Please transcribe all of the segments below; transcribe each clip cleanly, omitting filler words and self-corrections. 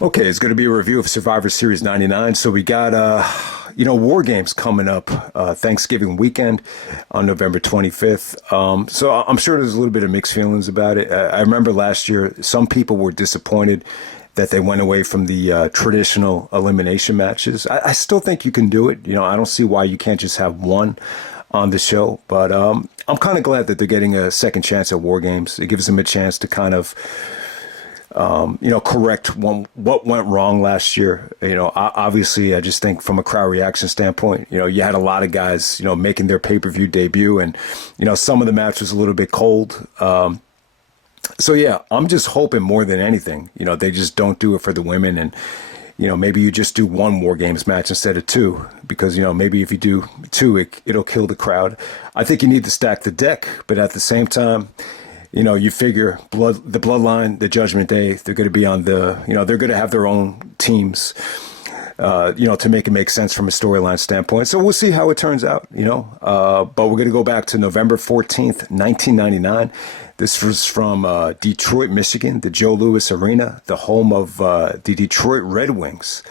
Okay, it's going to be a review of Survivor Series 99. So we got, War Games coming up Thanksgiving weekend on November 25th. So I'm sure there's a little bit of mixed feelings about it. I remember last year, some people were disappointed that they went away from the traditional elimination matches. I still think you can do it. I don't see why you can't just have one on the show. But I'm kind of glad that they're getting a second chance at War Games. It gives them a chance to kind of correct what went wrong last year. Obviously, I just think from a crowd reaction standpoint, you had a lot of guys, making their pay-per-view debut, and, some of the match was a little bit cold. So, yeah, I'm just hoping more than anything, they just don't do it for the women, and, maybe you just do one War Games match instead of two, because, maybe if you do two, it'll kill the crowd. I think you need to stack the deck, but at the same time, you figure the Bloodline, the Judgment Day, they're going to be on they're going to have their own teams, to make it make sense from a storyline standpoint. So we'll see how it turns out, but we're going to go back to November 14th, 1999. This was from Detroit, Michigan, the Joe Louis Arena, the home of the Detroit Red Wings,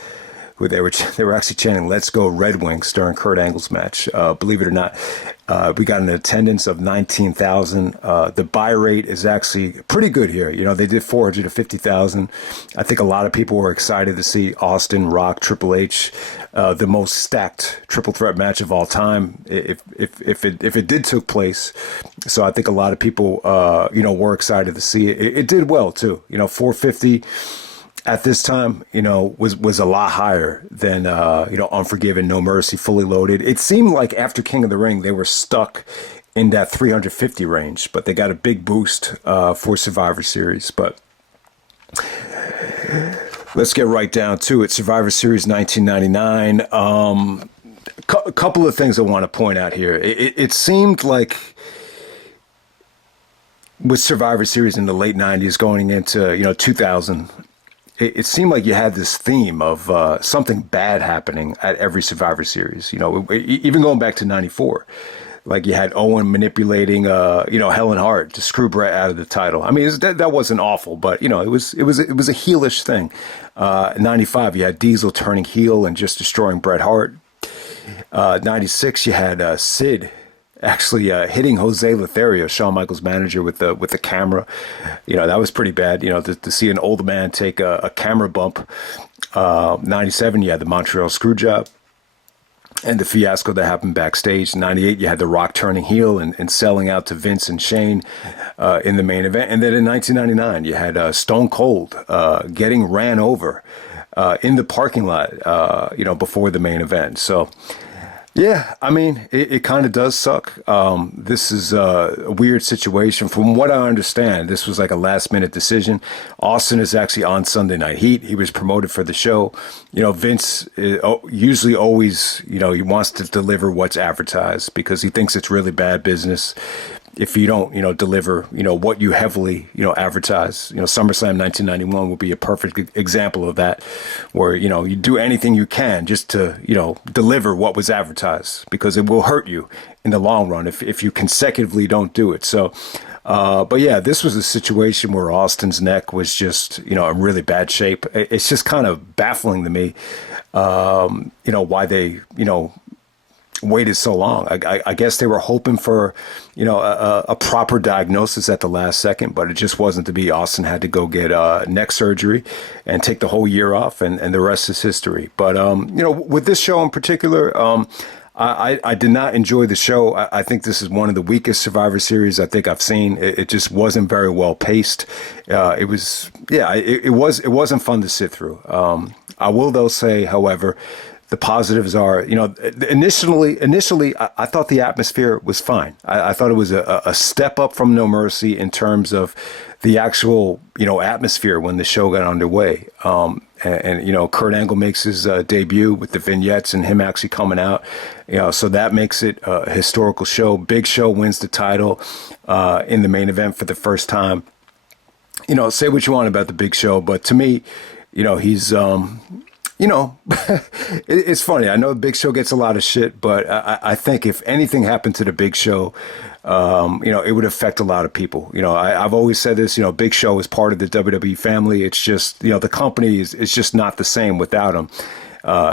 who they were actually chanting "Let's go Red Wings" during Kurt Angle's match. Believe it or not, we got an attendance of 19,000. The buy rate is actually pretty good here. They did 450,000. I think a lot of people were excited to see Austin, Rock, Triple H, the most stacked triple threat match of all time, if it did took place. So I think a lot of people, were excited to see it. It did well too. 450. At this time, was a lot higher than, Unforgiven, No Mercy, Fully Loaded. It seemed like after King of the Ring, they were stuck in that 350 range, but they got a big boost for Survivor Series. But let's get right down to it. Survivor Series 1999. A couple of things I want to point out here. It seemed like with Survivor Series in the late 90s going into, 2000, it seemed like you had this theme of something bad happening at every Survivor Series. Even going back to '94, like you had Owen manipulating, Helen Hart to screw Brett out of the title. I mean, that wasn't awful, but it was a heelish thing. '95, you had Diesel turning heel and just destroying Bret Hart. '96, you had Sid actually hitting Jose Lothario, Shawn Michaels' manager, with the camera. That was pretty bad. To see an old man take a camera bump. '97, you had the Montreal Screwjob and the fiasco that happened backstage. '98, you had The Rock turning heel and selling out to Vince and Shane in the main event. And then in 1999, you had Stone Cold getting ran over in the parking lot, before the main event. So, yeah, I mean, it kind of does suck. This is a weird situation. From what I understand, this was like a last-minute decision. Austin is actually on Sunday Night Heat. He was promoted for the show. Vince usually always, he wants to deliver what's advertised because he thinks it's really bad business if you don't, deliver, what you heavily, advertise. SummerSlam 1991 would be a perfect example of that, where, you do anything you can just to, deliver what was advertised, because it will hurt you in the long run if you consecutively don't do it. So, but yeah, this was a situation where Austin's neck was just, in really bad shape. It's just kind of baffling to me, why they, waited so long. I guess they were hoping for, a proper diagnosis at the last second, but it just wasn't to be. Austin had to go get neck surgery and take the whole year off, and the rest is history. But, with this show in particular, I did not enjoy the show. I think this is one of the weakest Survivor Series I think I've seen. It just wasn't very well paced. It wasn't fun to sit through. I will, though, say, however, the positives are, initially, I thought the atmosphere was fine. I thought it was a step up from No Mercy in terms of the actual, atmosphere when the show got underway. And Kurt Angle makes his debut with the vignettes and him actually coming out. So that makes it a historical show. Big Show wins the title in the main event for the first time. Say what you want about the Big Show, but to me, he's you know, it's funny. I know Big Show gets a lot of shit, but I think if anything happened to the Big Show, you know, it would affect a lot of people. You know, I've always said this, you know, Big Show is part of the WWE family. It's just, you know, the company is just not the same without him.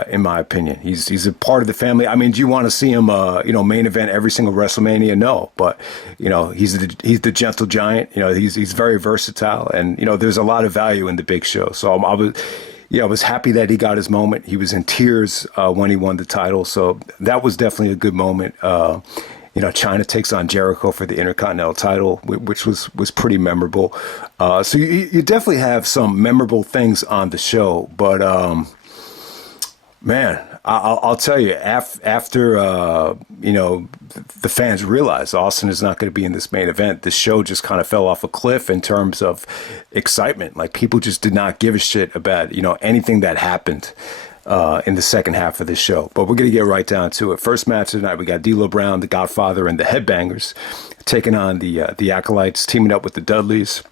In my opinion, he's a part of the family. I mean, do you want to see him, you know, main event every single WrestleMania? No, but you know, he's the gentle giant. You know, he's very versatile, and you know, there's a lot of value in the Big Show. So I was happy that he got his moment. He was in tears when he won the title, so that was definitely a good moment. You know, Chyna takes on Jericho for the Intercontinental title, which was pretty memorable. So you definitely have some memorable things on the show, but. Man, I'll tell you, after, you know, the fans realized Austin is not going to be in this main event, the show just kind of fell off a cliff in terms of excitement. Like, people just did not give a shit about, you know, anything that happened in the second half of the show. But we're going to get right down to it. First match of the night, we got D'Lo Brown, the Godfather, and the Headbangers taking on the Acolytes, teaming up with the Dudleys.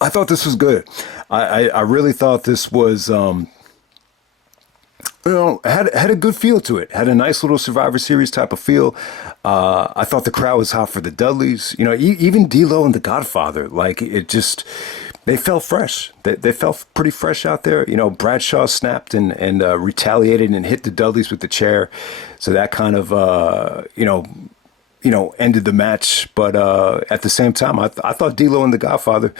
I thought this was good. I really thought this was... you know, had a good feel to it. Had a nice little Survivor Series type of feel. I thought the crowd was hot for the Dudleys. You know, even D'Lo and the Godfather, like it just, they felt fresh. They felt pretty fresh out there. You know, Bradshaw snapped and retaliated and hit the Dudleys with the chair, so that kind of you know ended the match. But at the same time, I thought D'Lo and the Godfather.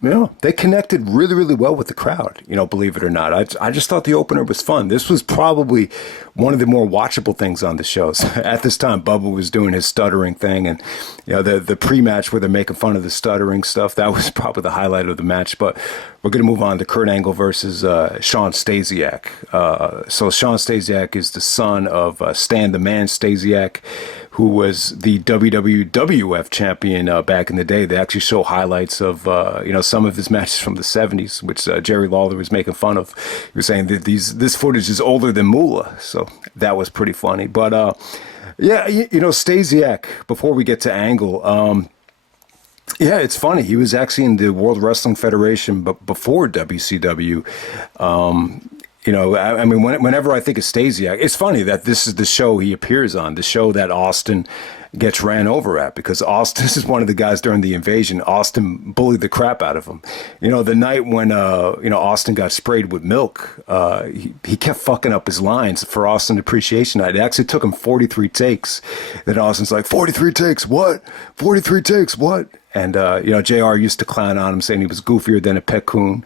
You know, they connected really, really well with the crowd, you know, believe it or not. I just thought the opener was fun. This was probably one of the more watchable things on the shows. At this time, Bubba was doing his stuttering thing, and, you know, the pre-match where they're making fun of the stuttering stuff, that was probably the highlight of the match. But we're going to move on to Kurt Angle versus Shawn Stasiak. So Shawn Stasiak is the son of Stan the Man Stasiak, who was the WWF champion back in the day. They actually show highlights of, you know, some of his matches from the 70s, which Jerry Lawler was making fun of. He was saying that this footage is older than Moolah. So that was pretty funny. But, yeah, you know, Stasiak, before we get to Angle, yeah, it's funny. He was actually in the World Wrestling Federation but before WCW. You know, I mean, whenever I think of Stasiak, it's funny that this is the show he appears on, the show that Austin gets ran over at, because Austin, this is one of the guys during the invasion, Austin bullied the crap out of him. You know, the night when, you know, Austin got sprayed with milk, he kept fucking up his lines for Austin Appreciation Night. It actually took him 43 takes. Then Austin's like, 43 takes, what? 43 takes, what? And, you know, JR used to clown on him, saying he was goofier than a peccoon.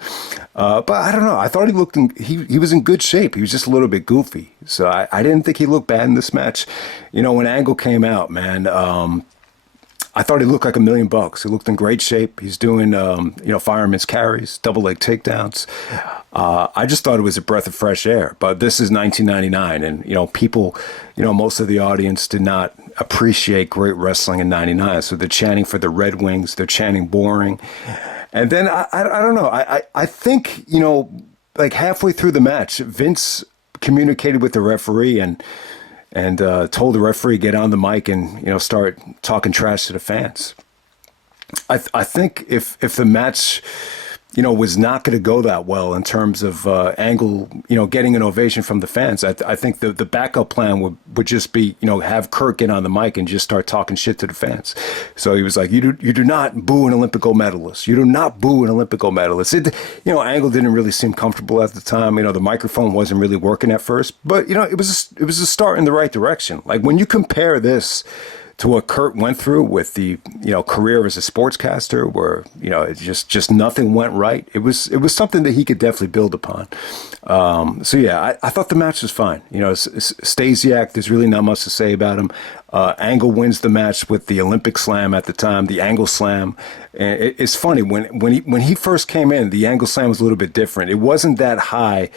But I don't know. I thought he looked he was in good shape. He was just a little bit goofy. So I didn't think he looked bad in this match. You know, when Angle came out, man, I thought he looked like $1 million. He looked in great shape. He's doing, you know, fireman's carries, double leg takedowns. I just thought it was a breath of fresh air. But this is 1999, and, you know, people, you know, most of the audience did not appreciate great wrestling in 99. So they're chanting for the Red Wings. They're chanting boring. And then I don't know. I think, you know, like halfway through the match, Vince communicated with the referee and told the referee get on the mic and, you know, start talking trash to the fans. I think if the match, you know, was not going to go that well in terms of Angle, you know, getting an ovation from the fans, I think the backup plan would just be, you know, have Kurt get on the mic and just start talking shit to the fans. So he was like, you do not boo an Olympic gold medalist. You do not boo an Olympic gold medalist. You know, Angle didn't really seem comfortable at the time. You know, the microphone wasn't really working at first, but, you know, it was a start in the right direction. Like, when you compare this to what Kurt went through with the, you know, career as a sportscaster, where, you know, it just nothing went right. It was something that he could definitely build upon. So yeah, I thought the match was fine. You know, Stasiak, there's really not much to say about him. Angle wins the match with the Olympic Slam at the time, the Angle Slam. And it's funny, when he first came in, the Angle Slam was a little bit different. It wasn't that high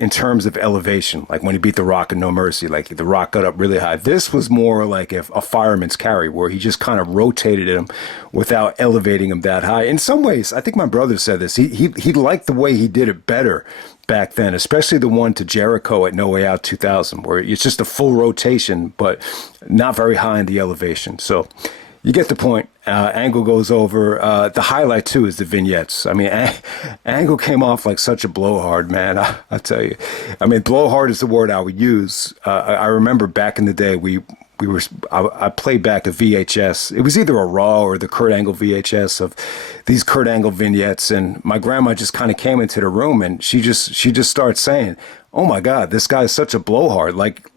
in terms of elevation, like when he beat The Rock in No Mercy, like The Rock got up really high. This was more like a fireman's carry, where he just kind of rotated him without elevating him that high. In some ways, I think my brother said this, he liked the way he did it better back then, especially the one to Jericho at No Way Out 2000, where it's just a full rotation, but not very high in the elevation. So You get the point. Angle goes over. The highlight, too, is the vignettes. I mean, Angle came off like such a blowhard, man. I tell you. I mean, blowhard is the word I would use. I remember back in the day, I played back a VHS. It was either a Raw or the Kurt Angle VHS of these Kurt Angle vignettes. And my grandma just kind of came into the room and she just started saying, "Oh my God, this guy is such a blowhard." Like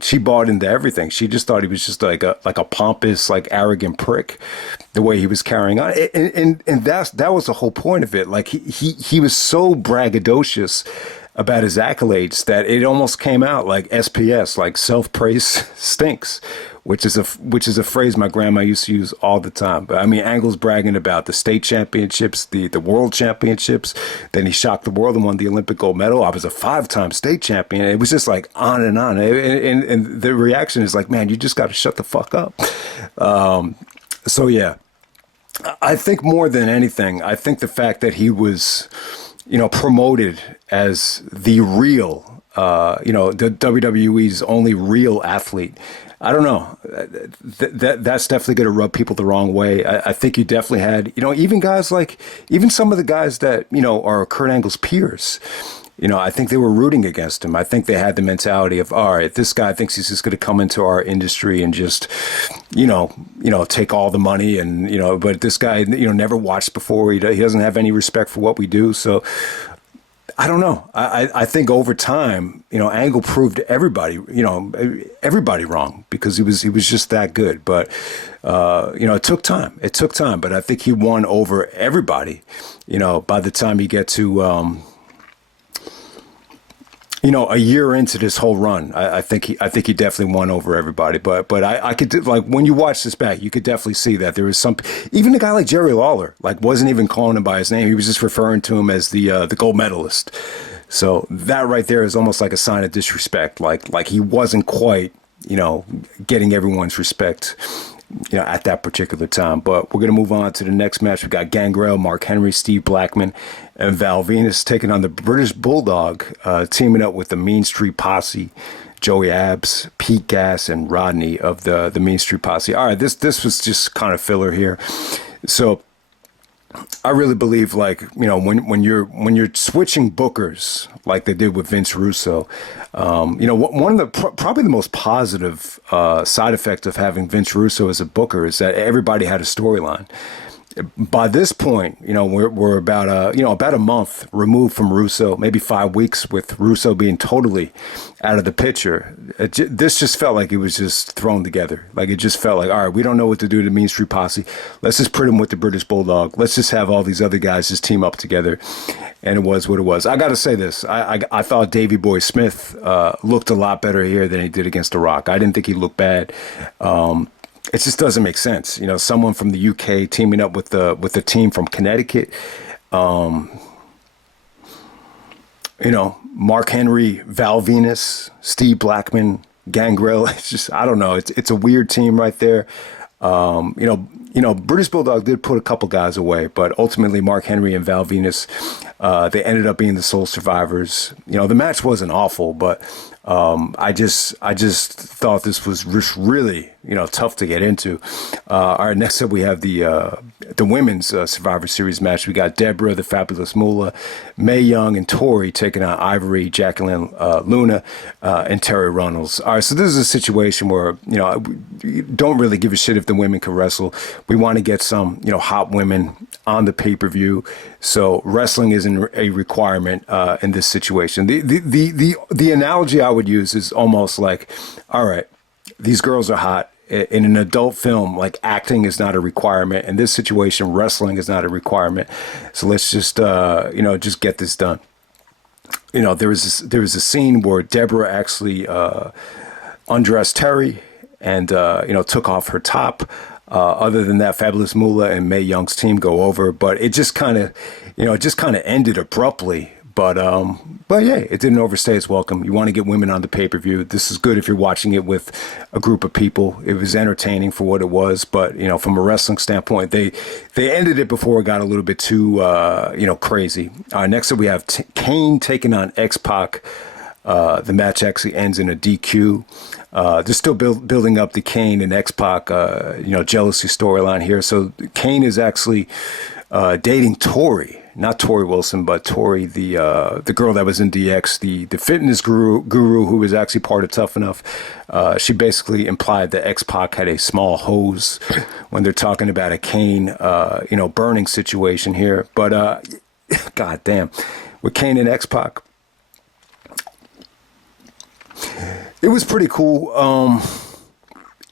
she bought into everything. She just thought he was just like a pompous, like arrogant prick, the way he was carrying on. And that was the whole point of it. Like he was so braggadocious about his accolades that it almost came out like SPS, like self-praise stinks, which is a phrase my grandma used to use all the time. But I mean, Angle's bragging about the state championships, the world championships. Then he shocked the world and won the Olympic gold medal. I was a 5-time state champion. It was just like on and on. And the reaction is like, man, you just got to shut the fuck up. So yeah, I think more than anything, I think the fact that he was, promoted as the real, the WWE's only real athlete. I don't know. That's definitely going to rub people the wrong way. I think you definitely had, even guys even some of the guys that, are Kurt Angle's peers. I think they were rooting against him. I think they had the mentality of, all right, this guy thinks he's just going to come into our industry and just, take all the money and, but this guy, never watched before. He doesn't have any respect for what we do. So I don't know. I think over time, Angle proved everybody wrong because he was just that good. But, it took time. It took time. But I think he won over everybody, by the time you get to, a year into this whole run, I think he definitely won over everybody. But I could, like, when you watch this back, you could definitely see that there was even a guy like Jerry Lawler, like, wasn't even calling him by his name. He was just referring to him as the gold medalist. So that right there is almost like a sign of disrespect. Like he wasn't quite, getting everyone's respect, at that particular time. But we're going to move on to the next match. We got Gangrel, Mark Henry, Steve Blackman, and Val Venis taking on the British Bulldog, teaming up with the Mean Street Posse, Joey Abs, Pete Gas, and Rodney of the Mean Street Posse. All right, this was just kind of filler here. So I really believe, like, when you're switching bookers like they did with Vince Russo, one of the probably the most positive side effect of having Vince Russo as a booker is that everybody had a storyline. By this point, we're about a month removed from Russo, maybe 5 weeks with Russo being totally out of the picture. This just felt like it was just thrown together. Like, it just felt like, all right, we don't know what to do to Mean Street Posse. Let's just put him with the British Bulldog. Let's just have all these other guys just team up together. And it was what it was. I got to say this. I thought Davey Boy Smith looked a lot better here than he did against The Rock. I didn't think he looked bad. It just doesn't make sense. Someone from the UK teaming up with the team from Connecticut. Mark Henry, Val Venis, Steve Blackman, Gangrel. It's just, I don't know. It's a weird team right there. British Bulldog did put a couple guys away, but ultimately Mark Henry and Val Venis, they ended up being the sole survivors. The match wasn't awful, but I just thought this was just really, tough to get into. All right, next up we have the women's Survivor Series match. We got Deborah, the Fabulous Moolah, Mae Young, and Tori taking on Ivory, Jacqueline Luna, and Terry Runnels. All right, so this is a situation where, we don't really give a shit if the women can wrestle. We want to get some, hot women on the pay-per-view. So wrestling isn't a requirement in this situation. The analogy I would use is almost like, all right, these girls are hot. In an adult film, like, acting is not a requirement. In this situation, wrestling is not a requirement. So let's just, just get this done. There was a scene where Deborah actually undressed Terry and, took off her top. Other than that, Fabulous Moolah and Mae Young's team go over, but it just kind of, ended abruptly. But yeah, it didn't overstay its welcome. You want to get women on the pay-per-view. This is good if you're watching it with a group of people. It was entertaining for what it was, but from a wrestling standpoint, they ended it before it got a little bit too crazy. Next up we have Kane taking on X-Pac. The match actually ends in a DQ. They're still building up the Kane and X-Pac, jealousy storyline here. So Kane is actually dating Tori, not Tori Wilson, but Tori, the girl that was in DX, the fitness guru who was actually part of Tough Enough. She basically implied that X-Pac had a small hose when they're talking about a Kane, burning situation here. But God damn, with Kane and X-Pac, it was pretty cool.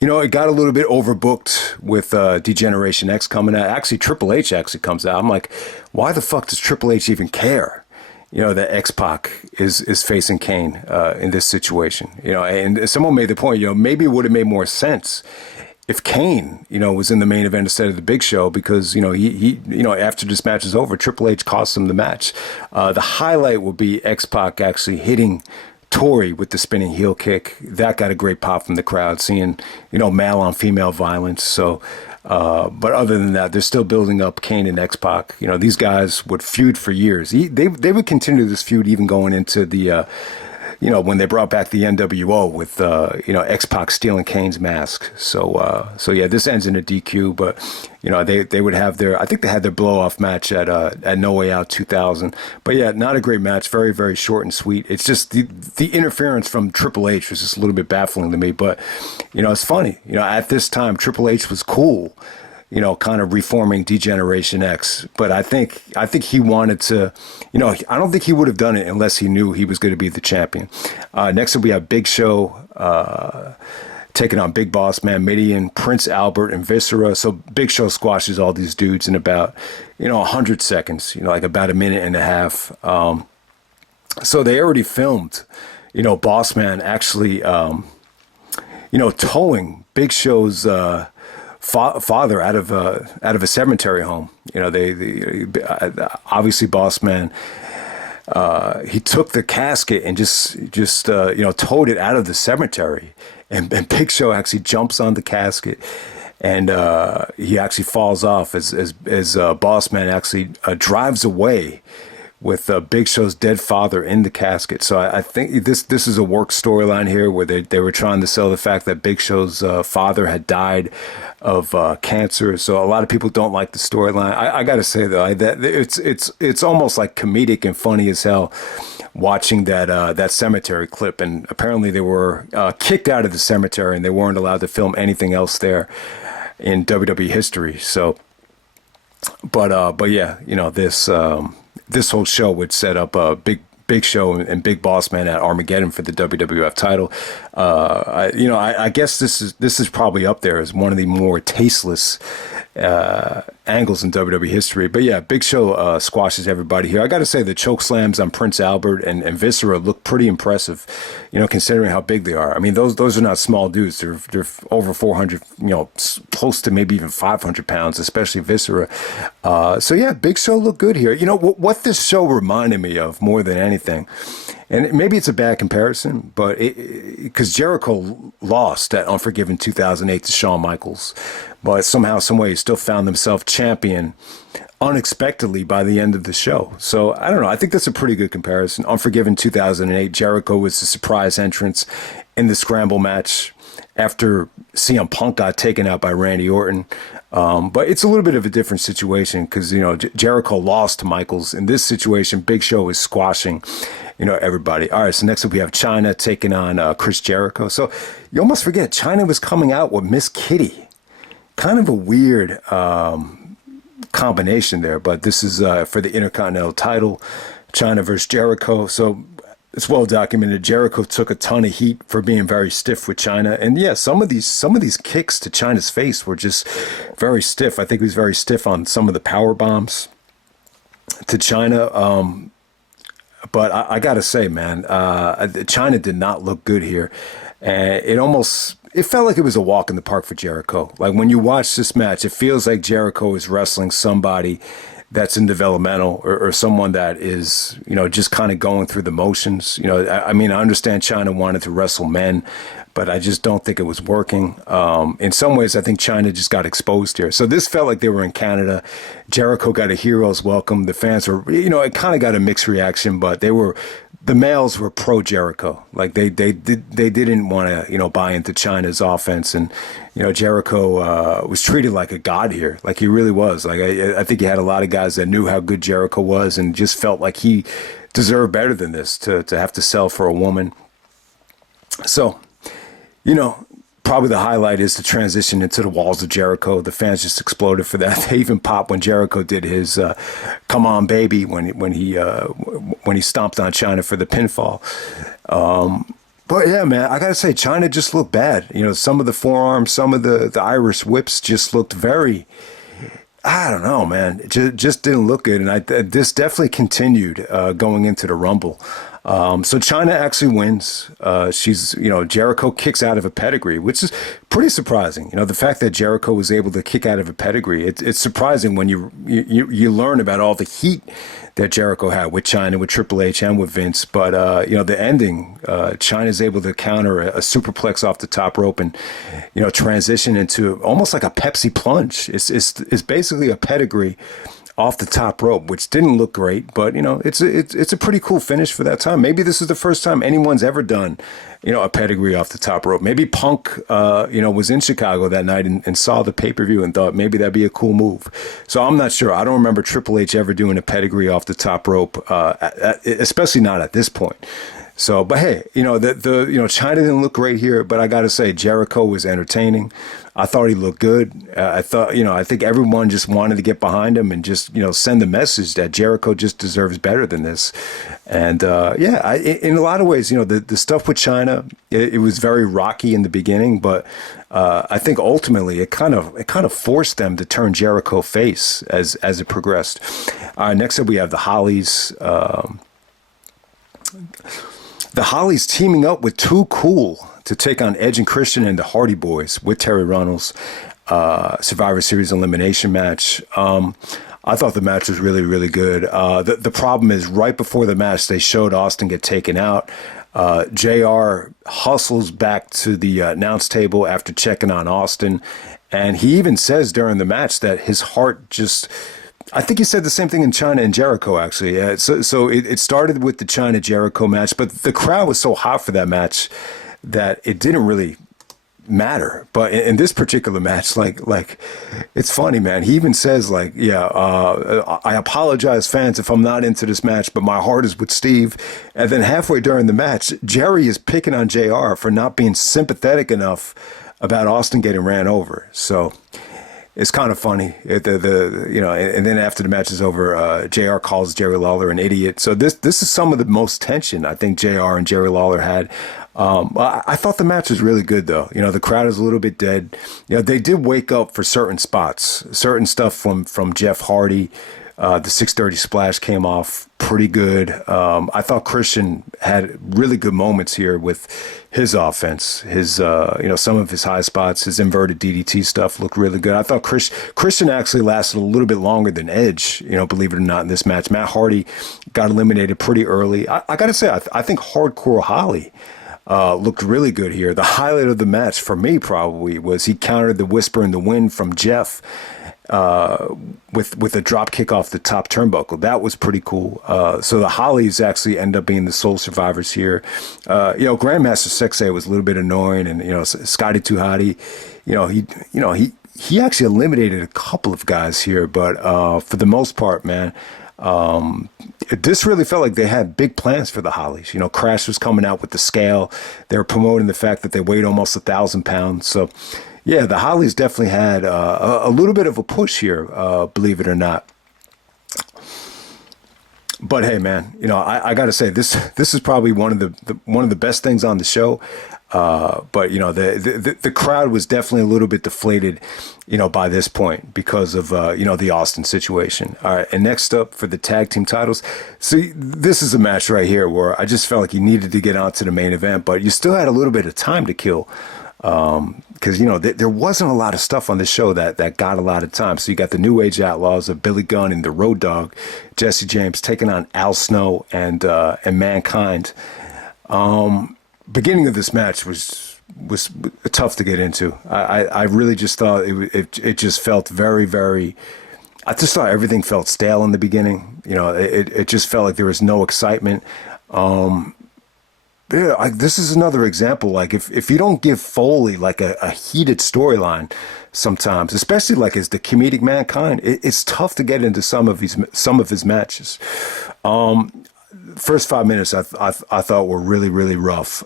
It got a little bit overbooked with D-Generation X coming out. Actually, Triple H actually comes out. I'm like, why the fuck does Triple H even care? That X-Pac is facing Kane in this situation. And someone made the point, maybe it would have made more sense if Kane, was in the main event instead of the Big Show, because, he after this match is over, Triple H cost him the match. The highlight will be X-Pac actually hitting Tori with the spinning heel kick. That got a great pop from the crowd, seeing, male on female violence. So, but other than that, they're still building up Kane and X-Pac. These guys would feud for years. They would continue this feud even going into the, when they brought back the NWO with, X-Pac stealing Kane's mask. So yeah, this ends in a DQ, but, they would have I think they had their blow-off match at No Way Out 2000. But yeah, not a great match. Very, very short and sweet. It's just the interference from Triple H was just a little bit baffling to me. But, it's funny. At this time, Triple H was cool, kind of reforming D-Generation X. But I think he wanted to, I don't think he would have done it unless he knew he was going to be the champion. Next up, we have Big Show taking on Big Bossman, Mideon, Prince Albert, and Viscera. So Big Show squashes all these dudes in about, 100 seconds, like about a minute and a half. So they already filmed, Bossman actually, towing Big Show's father out of a cemetery home. They obviously Bossman. He took the casket and just towed it out of the cemetery, and Big Show actually jumps on the casket, and he actually falls off as Bossman actually drives away with Big Show's dead father in the casket. So I think this is a work storyline here where they were trying to sell the fact that Big Show's father had died of cancer. So a lot of people don't like the storyline. I got to say though, that it's almost like comedic and funny as hell watching that cemetery clip. And apparently they were kicked out of the cemetery and they weren't allowed to film anything else there in WWE history. So, but yeah, this whole show would set up a Big Show and Big Bossman at Armageddon for the WWF title. I guess this is probably up there as one of the more tasteless angles in WWE history. But yeah, Big Show squashes everybody here. I got to say the choke slams on Prince Albert and Viscera look pretty impressive, considering how big they are. I mean, those are not small dudes. They're over 400, close to maybe even 500 pounds, especially Viscera. So yeah, Big Show looked good here. What this show reminded me of more than anything, and maybe it's a bad comparison, but because Jericho lost at Unforgiven 2008 to Shawn Michaels, but somehow, some way, he still found himself champion unexpectedly by the end of the show. So I don't know. I think that's a pretty good comparison. Unforgiven 2008, Jericho was the surprise entrance in the scramble match after CM Punk got taken out by Randy Orton. But it's a little bit of a different situation because, Jericho lost to Michaels. In this situation, Big Show is squashing, everybody. All right, so next up we have Chyna taking on Chris Jericho. So you almost forget, Chyna was coming out with Miss Kitty. Kind of a weird combination there, but this is for the Intercontinental title, Chyna versus Jericho. So it's well documented. Jericho took a ton of heat for being very stiff with Chyna, and yeah, some of these kicks to Chyna's face were just very stiff. I think he was very stiff on some of the power bombs to Chyna. But I gotta say, man, Chyna did not look good here, and it felt like it was a walk in the park for Jericho. Like when you watch this match, it feels like Jericho is wrestling somebody that's in developmental or someone that is, just kind of going through the motions. I mean, I understand Chyna wanted to wrestle men, but I just don't think it was working. In some ways, I think Chyna just got exposed here. So this felt like they were in Canada. Jericho got a hero's welcome. The fans were, it kind of got a mixed reaction, but they were the males were pro Jericho. Like they didn't want to, buy into Chyna's offense, and Jericho was treated like a god here. Like he really was. Like I think you had a lot of guys that knew how good Jericho was and just felt like he deserved better than this to have to sell for a woman. So, probably the highlight is the transition into the walls of Jericho. The fans just exploded for that. They even popped when Jericho did his "Come On Baby" when he stomped on Chyna for the pinfall. But yeah, man, I gotta say, Chyna just looked bad. Some of the forearms, some of the Irish whips just looked very. I don't know, man. It just didn't look good, and this definitely continued going into the Rumble. So Chyna actually wins. Jericho kicks out of a pedigree, which is pretty surprising. The fact that Jericho was able to kick out of a pedigree, it's surprising when you learn about all the heat that Jericho had with Chyna, with Triple H, and with Vince. But, the ending, Chyna's able to counter a superplex off the top rope and, transition into almost like a Pepsi plunge. It's basically a pedigree off the top rope, which didn't look great, but it's a pretty cool finish for that time. Maybe this is the first time anyone's ever done, a pedigree off the top rope. Maybe Punk, was in Chicago that night and saw the pay-per-view and thought maybe that'd be a cool move. So I'm not sure. I don't remember Triple H ever doing a pedigree off the top rope, especially not at this point. So, but hey, Chyna didn't look great here, but I got to say, Jericho was entertaining. I thought he looked good. I think everyone just wanted to get behind him and just, send the message that Jericho just deserves better than this. And, in a lot of ways, the stuff with Chyna, it was very rocky in the beginning, but I think ultimately it kind of forced them to turn Jericho face as it progressed. Next up, we have the Hollies. The Hollies teaming up with Too Cool to take on Edge and Christian and the Hardy Boys with Terry Runnels. Survivor Series elimination match. I thought the match was really, really good. The problem is right before the match, they showed Austin get taken out. JR hustles back to the announce table after checking on Austin. And he even says during the match that his heart just... I think he said the same thing in Chyna and Jericho, actually. So it started with the Chyna Jericho match, but the crowd was so hot for that match that it didn't really matter. But in this particular match, like it's funny, man. He even says, I apologize, fans, if I'm not into this match, but my heart is with Steve. And then halfway during the match, Jerry is picking on JR for not being sympathetic enough about Austin getting ran over. So... it's kind of funny, and then after the match is over, JR calls Jerry Lawler an idiot. So this is some of the most tension I think JR and Jerry Lawler had. I thought the match was really good, though. The crowd is a little bit dead. They did wake up for certain spots, certain stuff from Jeff Hardy. The 630 splash came off pretty good. I thought Christian had really good moments here with his offense. His, some of his high spots, his inverted DDT stuff looked really good. I thought Christian actually lasted a little bit longer than Edge, believe it or not, in this match. Matt Hardy got eliminated pretty early. I got to say, I think Hardcore Holly looked really good here. The highlight of the match for me probably was he countered the Whisper in the Wind from Jeff with a drop kick off the top turnbuckle. That was pretty cool. So the Hollies actually end up being the sole survivors here. Grandmaster Sexay was a little bit annoying, and Scotty 2 Hotty, he actually eliminated a couple of guys here, but for the most part, man, this really felt like they had big plans for the Hollies. Crash was coming out with the scale. They were promoting the fact that they weighed almost 1,000 pounds. So yeah, the Hollies definitely had a little bit of a push here, believe it or not. But hey, man, I got to say this is probably one of the best things on the show. But the crowd was definitely a little bit deflated, by this point because of the Austin situation. All right, and next up for the tag team titles, see, this is a match right here where I just felt like you needed to get onto the main event, but you still had a little bit of time to kill. Because, there wasn't a lot of stuff on the show that got a lot of time. So you got the New Age Outlaws of Billy Gunn and the Road Dogg, Jesse James taking on Al Snow and Mankind. Beginning of this match was tough to get into. I really just thought it just felt very, very... I just thought everything felt stale in the beginning. It just felt like there was no excitement. Yeah, this is another example. Like if you don't give Foley like a heated storyline, sometimes, especially like as the comedic mankind, it's tough to get into some of his matches. First 5 minutes I thought were really, really rough.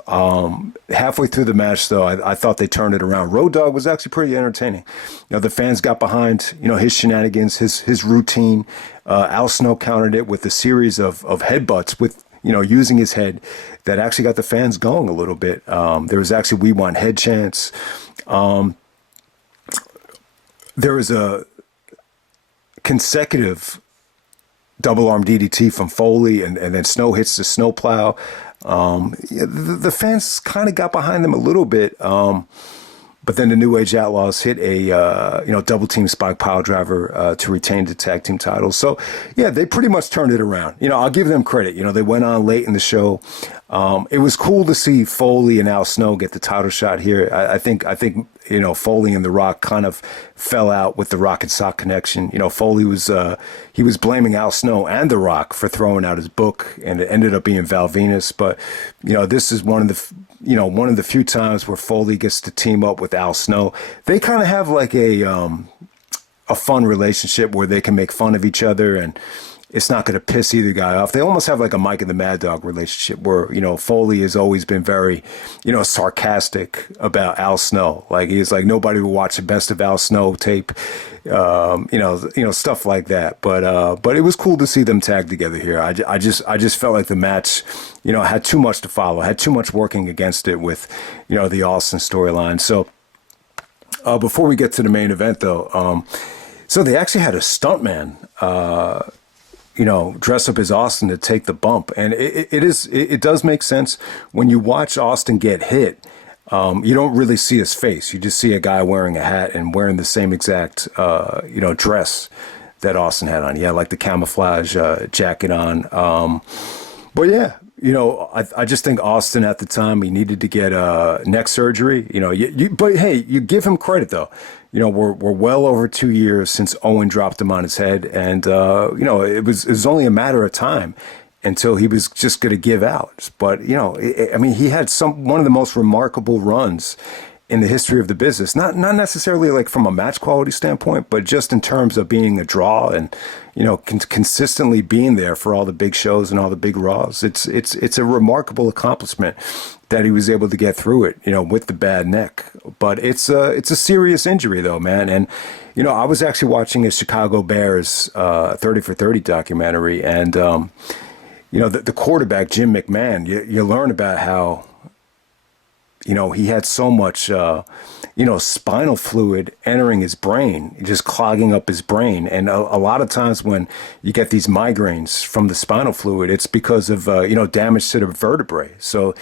Halfway through the match, though, I thought they turned it around. Road Dogg was actually pretty entertaining. The fans got behind, his shenanigans, his routine. Al Snow countered it with a series of headbutts with, using his head that actually got the fans going a little bit. There was actually "We Want Head" chants. There was a consecutive double arm DDT from Foley, and then Snow hits the snowplow. The fans kind of got behind them a little bit. But then the New Age Outlaws hit a double team spike pile driver to retain the tag team titles. So yeah, they pretty much turned it around. I'll give them credit. They went on late in the show. It was cool to see Foley and Al Snow get the title shot here. I think Foley and The Rock kind of fell out with the Rock and Sock connection. Foley was he was blaming Al Snow and The Rock for throwing out his book, and it ended up being Val Venis. But this is one of the few times where Foley gets to team up with Al Snow. They kind of have like a fun relationship where they can make fun of each other, and it's not going to piss either guy off. They almost have like a Mike and the Mad Dog relationship where, Foley has always been very, sarcastic about Al Snow. Like he's like, nobody will watch the best of Al Snow tape, stuff like that. But it was cool to see them tag together here. I just felt like the match, had too much to follow, had too much working against it with, the Austin storyline. So before we get to the main event though, so they actually had a stuntman, dress up as Austin to take the bump. And it does make sense when you watch Austin get hit. You don't really see his face. You just see a guy wearing a hat and wearing the same exact, dress that Austin had on. He had like the camouflage jacket on. But yeah, I just think Austin at the time, he needed to get neck surgery. But hey, you give him credit though. We're well over 2 years since Owen dropped him on his head, and it was only a matter of time until he was just going to give out. But he had one of the most remarkable runs in the history of the business. Not necessarily like from a match quality standpoint, but just in terms of being a draw and consistently being there for all the big shows and all the big Raws. It's a remarkable accomplishment that he was able to get through it, with the bad neck. But it's a serious injury though, man. And I was actually watching a Chicago Bears 30 for 30 documentary, and the quarterback Jim McMahon. You learn about how he had so much spinal fluid entering his brain, just clogging up his brain. And a lot of times when you get these migraines from the spinal fluid, it's because of damage to the vertebrae. So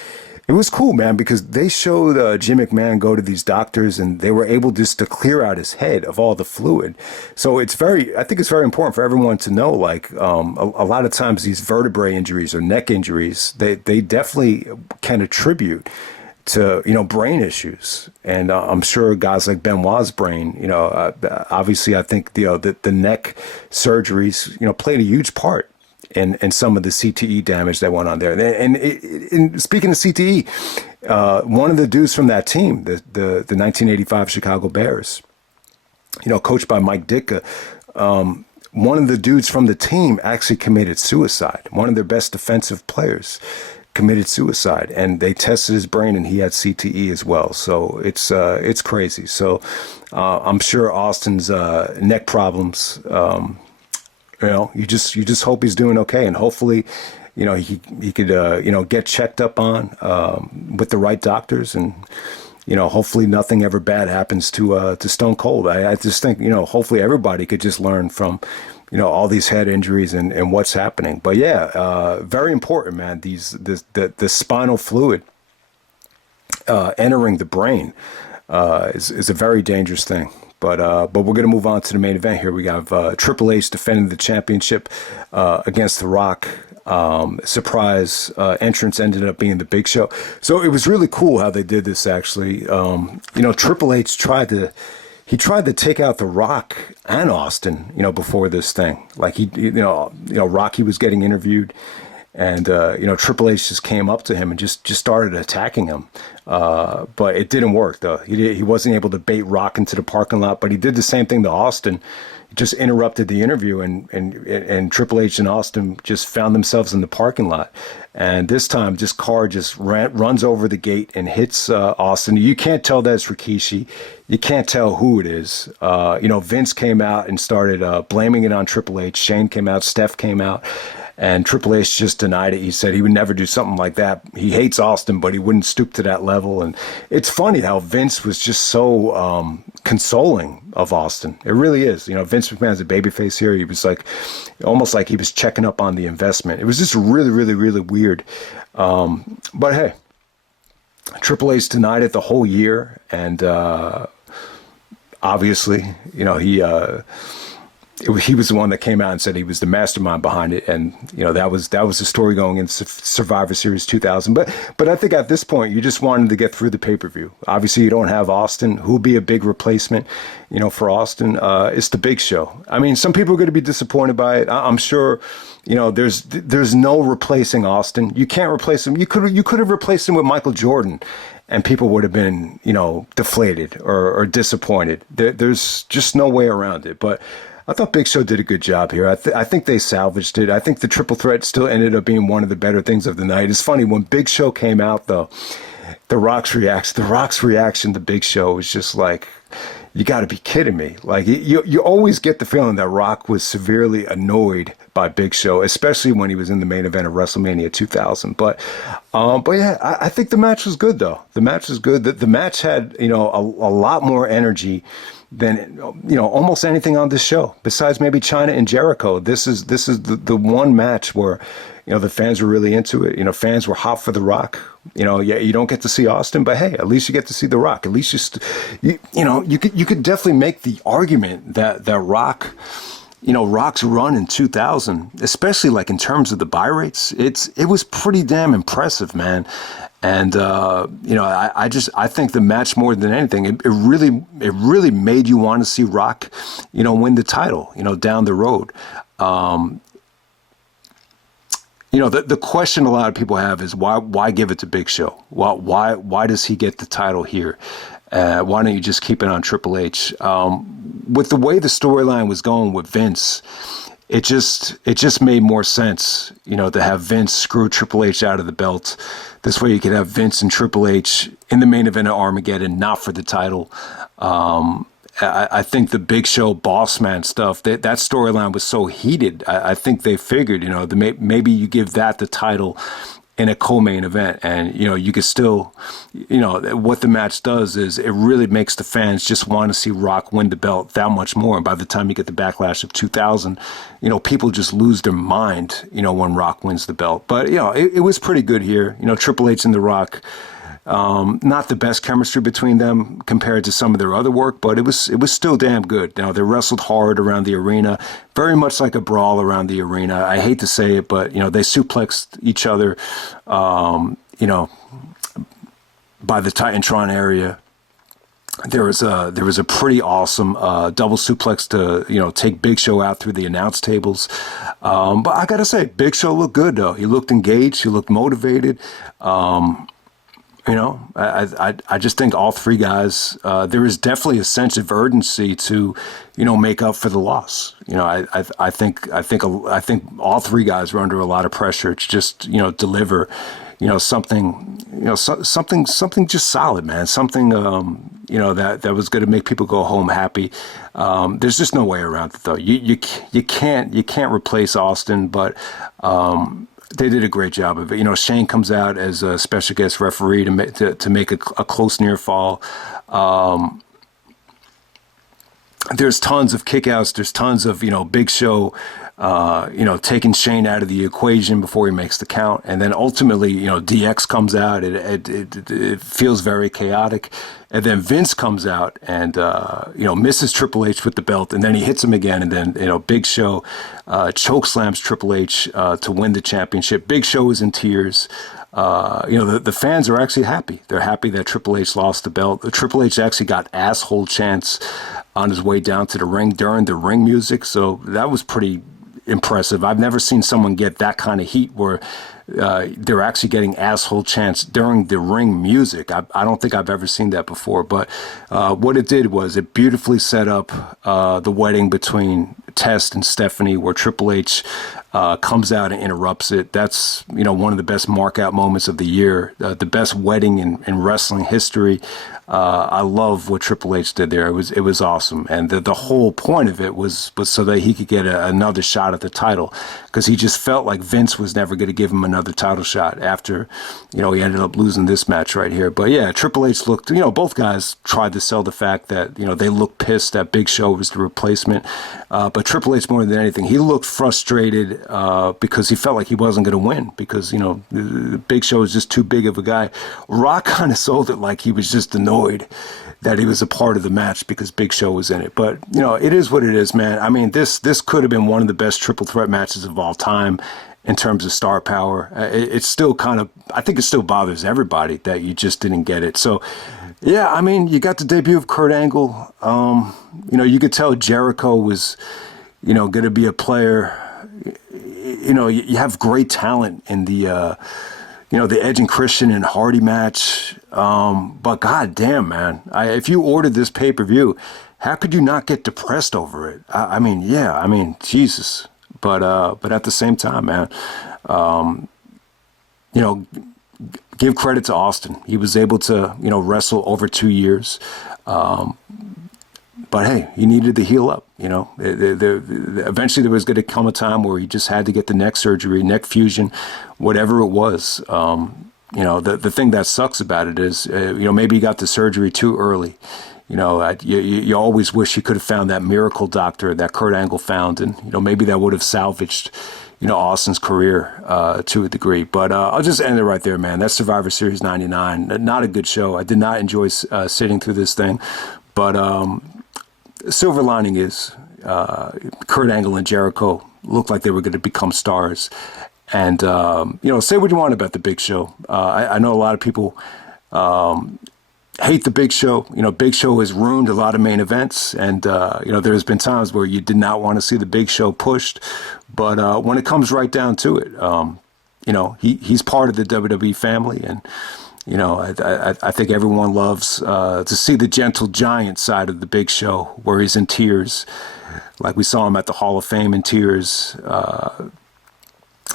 it was cool, man, because they showed Jim McMahon go to these doctors, and they were able just to clear out his head of all the fluid. So I think it's very important for everyone to know, like, a lot of times these vertebrae injuries or neck injuries, they definitely can attribute to, brain issues. And I'm sure guys like Benoit's brain, obviously I think the neck surgeries, played a huge part in some of the CTE damage that went on there. And speaking of CTE, one of the dudes from that team, the 1985 Chicago Bears, coached by Mike Ditka, one of the dudes from the team actually committed suicide. One of their best defensive players committed suicide, and they tested his brain, and he had CTE as well. So it's crazy. So I'm sure Austin's neck problems, you just hope he's doing okay, and hopefully, he could get checked up on with the right doctors, and hopefully nothing ever bad happens to Stone Cold. I just think hopefully everybody could just learn from all these head injuries and what's happening. But yeah, very important, man. The spinal fluid entering the brain is a very dangerous thing. But we're going to move on to the main event here. We got Triple H defending the championship against The Rock. Surprise entrance ended up being the Big Show. So it was really cool how they did this, actually. Triple H tried to take out The Rock and Austin, before this thing. Like Rocky was getting interviewed, And, Triple H just came up to him and just started attacking him. But it didn't work, though. He wasn't able to bait Rock into the parking lot, but he did the same thing to Austin. He just interrupted the interview, and Triple H and Austin just found themselves in the parking lot. And this time, this car just runs over the gate and hits Austin. You can't tell that it's Rikishi. You can't tell who it is. Vince came out and started blaming it on Triple H. Shane came out. Steph came out. And Triple H just denied it. He said he would never do something like that. He hates Austin, but he wouldn't stoop to that level. And it's funny how Vince was just so consoling of Austin. It really is. Vince McMahon's a babyface here. He was almost like he was checking up on the investment. It was just really, really, really weird. But hey, Triple H denied it the whole year. And obviously, he was the one that came out and said he was the mastermind behind it, and that was the story going into Survivor Series 2000. But I think at this point you just wanted to get through the pay-per-view. Obviously, you don't have Austin, who'll be a big replacement, for Austin. It's the Big Show. I mean, some people are going to be disappointed by it. I'm sure. There's no replacing Austin. You can't replace him. You could have replaced him with Michael Jordan, and people would have been deflated or disappointed. There's just no way around it. But I thought Big Show did a good job here. I think they salvaged it. I think the triple threat still ended up being one of the better things of the night. It's funny, when Big Show came out, though, The Rock's reaction to Big Show was just like, you got to be kidding me. Like, you always get the feeling that Rock was severely annoyed by Big Show, especially when he was in the main event of WrestleMania 2000. But yeah, I think the match was good, though. The match was good. The match had, a lot more energy than almost anything on this show, besides maybe Chyna and Jericho. This is the one match where the fans were really into it. Fans were hot for The Rock. Yeah, you don't get to see Austin, but hey, at least you get to see The Rock. At least you could definitely make the argument that Rock, Rock's run in 2000, especially like in terms of the buy rates, it was pretty damn impressive, man. And I think the match, more than anything, it really made you want to see Rock, win the title, down the road. The question a lot of people have is why give it to Big Show? Why does he get the title here? Why don't you just keep it on Triple H? With the way the storyline was going with Vince, it just made more sense, to have Vince screw Triple H out of the belt. This way you could have Vince and Triple H in the main event of Armageddon, not for the title. I think the Big Show Bossman stuff, that storyline was so heated. I think they figured, maybe you give that the title in a co-main event, and you could still, what the match does is it really makes the fans just want to see Rock win the belt that much more. And by the time you get the Backlash of 2000, people just lose their mind, when Rock wins the belt. But it was pretty good here. Triple H and The Rock. Not the best chemistry between them compared to some of their other work, but it was still damn good. They wrestled hard around the arena, very much like a brawl around the arena. I hate to say it, but they suplexed each other, by the Titantron area. There was a pretty awesome double suplex to take Big Show out through the announce tables. But I gotta say, Big Show looked good though. He looked engaged. He looked motivated. I just think all three guys, there is definitely a sense of urgency to, make up for the loss. I think all three guys were under a lot of pressure to just, deliver, something, something just solid, man. Something, that was going to make people go home happy. There's just no way around it though. You can't replace Austin, but, they did a great job of it. Shane comes out as a special guest referee to make a close near fall. There's tons of kickouts. There's tons of, Big Show, taking Shane out of the equation before he makes the count. And then ultimately, DX comes out. It feels very chaotic. And then Vince comes out and, misses Triple H with the belt. And then he hits him again. And then, Big Show choke slams Triple H to win the championship. Big Show is in tears. The fans are actually happy. They're happy that Triple H lost the belt. Triple H actually got asshole chants on his way down to the ring during the ring music. So that was pretty impressive. I've never seen someone get that kind of heat where they're actually getting asshole chants during the ring music. I don't think I've ever seen that before. But what it did was it beautifully set up the wedding between Test and Stephanie, where Triple H comes out and interrupts it. That's, one of the best mark-out moments of the year, the best wedding in wrestling history. I love what Triple H did there. It was awesome, and the whole point of it was so that he could get another shot at the title, because he just felt like Vince was never going to give him another title shot after, he ended up losing this match right here. But yeah, Triple H looked, both guys tried to sell the fact that, they looked pissed that Big Show was the replacement. But Triple H, more than anything, he looked frustrated because he felt like he wasn't going to win because, the Big Show is just too big of a guy. Rock kind of sold it like he was just annoyed that he was a part of the match because Big Show was in it. But, it is what it is, man. I mean, this could have been one of the best triple threat matches of all time in terms of star power. It's still I think it still bothers everybody that you just didn't get it. So, yeah, I mean, you got the debut of Kurt Angle. You could tell Jericho was, going to be a player. You have great talent in the Edge and Christian and Hardy match. But god damn, man, if you ordered this pay-per-view, how could you not get depressed over it? I mean, Jesus. But at the same time, man, give credit to Austin. He was able to, wrestle over 2 years. But hey, he needed to heal up. Eventually there was going to come a time where he just had to get the neck surgery, neck fusion, whatever it was. The thing that sucks about it is, maybe he got the surgery too early. You always wish you could have found that miracle doctor that Kurt Angle found, and maybe that would have salvaged Austin's career to a degree. But I'll just end it right there, man. That's Survivor Series 99. Not a good show. I did not enjoy sitting through this thing, but silver lining is Kurt Angle and Jericho looked like they were going to become stars. And say what you want about the Big Show. I know a lot of people hate the Big Show. Big Show has ruined a lot of main events, and there's been times where you did not want to see the Big Show pushed. But when it comes right down to it, he's part of the WWE family, and I think everyone loves to see the gentle giant side of the Big Show, where he's in tears, like we saw him at the Hall of Fame in tears.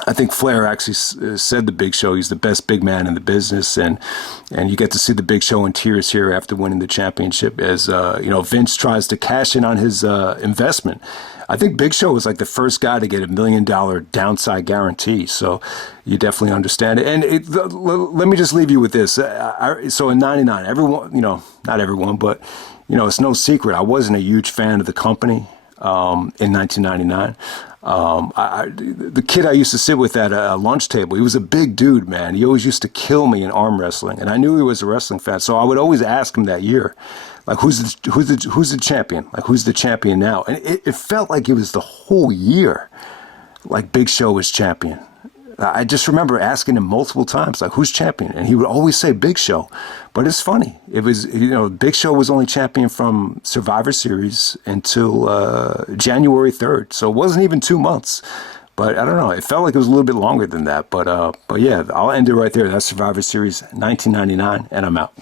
I think Flair actually said the Big Show, he's the best big man in the business, and you get to see the Big Show in tears here after winning the championship as Vince tries to cash in on his investment. I think Big Show was like the first guy to get $1 million downside guarantee, so you definitely understand it. And let me just leave you with this. So in '99, everyone, not everyone, but it's no secret, I wasn't a huge fan of the company in 1999. The kid I used to sit with at a lunch table, he was a big dude, man. He always used to kill me in arm wrestling, and I knew he was a wrestling fan, so I would always ask him that year, like, who's the champion? Like, who's the champion now? And it felt like it was the whole year, like Big Show was champion. I just remember asking him multiple times, like, who's champion? And he would always say Big Show. But it's funny. It was, Big Show was only champion from Survivor Series until January 3rd. So it wasn't even 2 months. But I don't know. It felt like it was a little bit longer than that. But yeah, I'll end it right there. That's Survivor Series 1999, and I'm out.